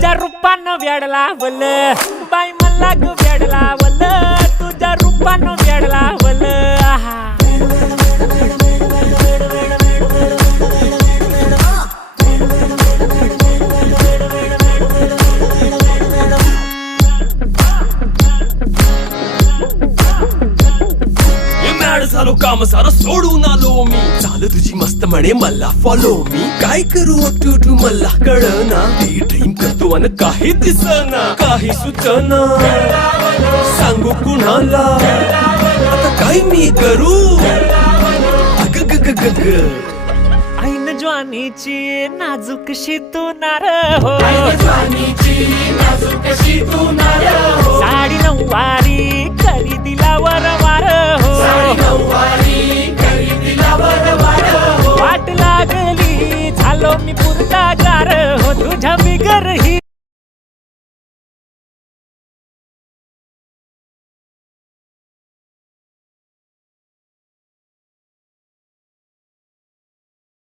तुझ्या रूपानं वेड लावल बाई मला ग वेड लावल तुझ्या रूपानं वेड लावल आहा झालो काम सारं सोडून आलो मी चाल तुझी मस्त म्हणे मला फॉलो मी काय करू टू मला कळना ती ड्रीम करतो अन काही दिसना काही सुचना सांगू कुणाला आता काय मी करू अग ग ग ग ग ऐन ज्वानीची नाजूकशी तू नार हो साडी नऊवारी करी दिला वरवार हो वाट लागली झालो मी पुरता गार हो तुझ्या बिगर ही